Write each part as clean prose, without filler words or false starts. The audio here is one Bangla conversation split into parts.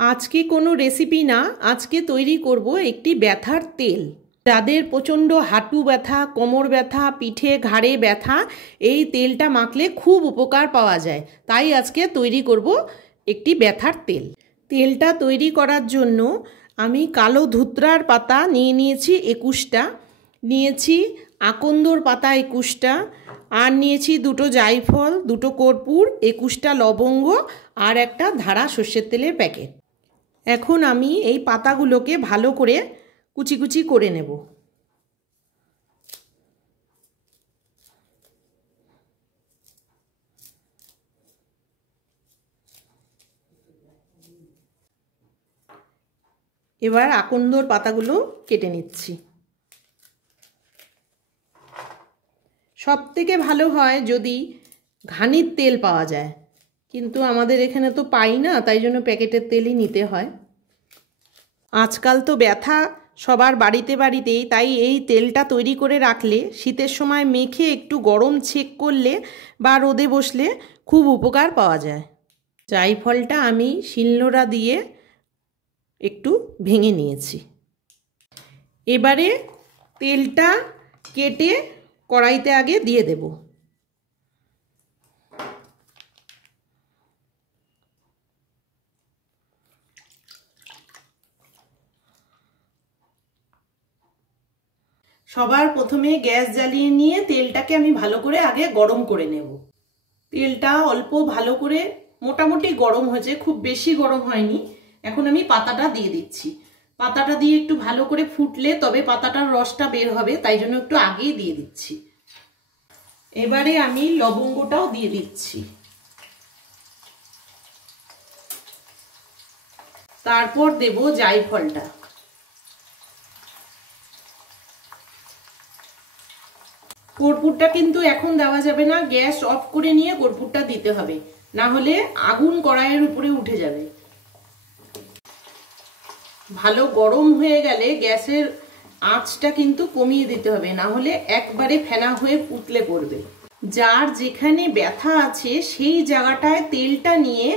আজকে কোনো রেসিপি না, আজকে তৈরি করব একটি ব্যথার তেল। যাদের প্রচণ্ড হাঁটু ব্যথা, কোমর ব্যথা, পিঠে ঘাড়ে ব্যথা, এই তেলটা মাখলে খুব উপকার পাওয়া যায়। তাই আজকে তৈরি করব একটি ব্যথার তেল। তেলটা তৈরি করার জন্য আমি কালো ধুতরার পাতা নিয়েছি 21টা, নিয়েছি আকন্দর পাতা 21টা, আর নিয়েছি 2টো জায়ফল, 2টো কর্পূর, 21টা লবঙ্গ আর একটা ধারা সর্ষের তেলের প্যাকেট। এখন আমি এই পাতাগুলোকে ভালো করে কুচি কুচি করে নেব। এবার আকন্দর পাতাগুলো কেটে নিচ্ছি। সবথেকে ভালো হয় যদি ঘানির তেল পাওয়া যায়, কিন্তু আমাদের এখানে তো পাই না, তাই জন্য প্যাকেটের তেলই নিতে হয়। আজকাল তো ব্যথা সবার বাড়িতে বাড়িতেই, তাই এই তেলটা তৈরি করে রাখলে শীতের সময় মেখে একটু গরম ছেঁক করলে বা রোদে বসলে খুব উপকার পাওয়া যায়। জায়ফলটা আমি শিলনোড়া দিয়ে একটু ভেঙে নিয়েছি। এবারে তেলটা কেটে কড়াইতে আগে দিয়ে দেব। সবার প্রথমে গ্যাস জ্বালিয়ে নিয়ে তেলটাকে আমি ভালো করে আগে গরম করে নেব। তেলটা অল্প ভালো করে মোটামুটি গরম হয়েছে, খুব বেশি গরম হয়নি। এখন আমি পাতাটা দিয়ে দিচ্ছি। পাতাটা দিয়ে একটু ভালো করে ফুটলে তবে পাতাটার রসটা বের হবে, তাই জন্য একটু আগেই দিয়ে দিচ্ছি। এবারে আমি লবঙ্গটাও দিয়ে দিচ্ছি। তারপর দেব জায়ফলটা। কর্পূরটা কিন্তু এখন দেওয়া যাবে না, গ্যাস অফ করে নিয়ে কর্পূরটা দিতে হবে, না হলে আগুন কড়াইয়ের উপরে উঠে যাবে। ভালো গরম হয়ে গেলে গ্যাসের আঁচটা কিন্তু কমিয়ে দিতে হবে, না হলে একবারে ফেনা হয়ে উতলে পড়বে। যার যেখানে ব্যথা আছে সেই জায়গাটায় তেলটা নিয়ে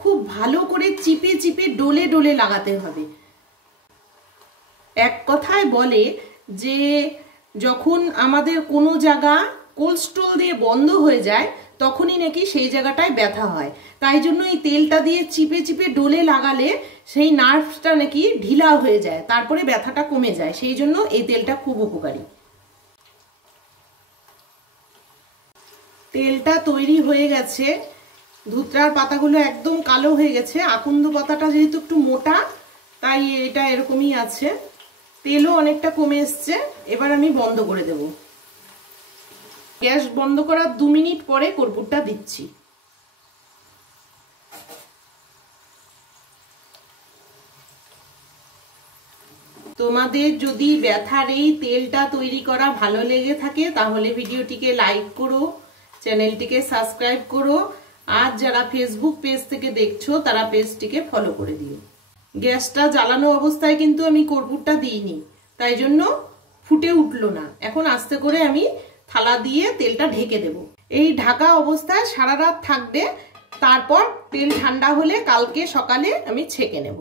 খুব ভালো করে চিপে চিপে ডলে ডলে লাগাতে হবে। এক কথায় বলে যে যখন আমাদের কোনো জায়গা কোলেস্ট্রল দিয়ে বন্ধ হয়ে যায় তখনই নাকি সেই জায়গাটায় ব্যথা হয়। তাই জন্য এই তেলটা দিয়ে চিপে চিপে ডলে লাগালে সেই নার্ভটা নাকি ঢিলা হয়ে যায়, তারপরে ব্যথাটা কমে যায়। সেই জন্য এই তেলটা খুব উপকারী। তেলটা তৈরি হয়ে গেছে। ধুতরার পাতাগুলো একদম কালো হয়ে গেছে। আকন্দ পাতাটা যেহেতু একটু মোটা, তাই এটা এরকমই আছে। তেলও অনেকটা কমে এসছে। এবার আমি বন্ধ করে দেব। গ্যাস বন্ধ করার 2 মিনিট পরে কর্পূরটা দিচ্ছি। তোমাদের যদি ব্যথার এই তেলটা তৈরি করা ভালো লেগে থাকে তাহলে ভিডিওটিকে লাইক করো, চ্যানেলটিকে সাবস্ক্রাইব করো, আর যারা ফেসবুক পেজ থেকে দেখছো তারা পেজটিকে ফলো করে দিও। গ্যাসটা জ্বালানো অবস্থায় কিন্তু আমি কর্পূরটা দিইনি, তাই জন্য ফুটে উঠলো না। এখন আস্তে করে আমি থালা দিয়ে তেলটা ঢেকে দেব। এই ঢাকা অবস্থায় সারা রাত থাকবে, তারপর তেল ঠান্ডা হলে কালকে সকালে আমি ছেঁকে নেব।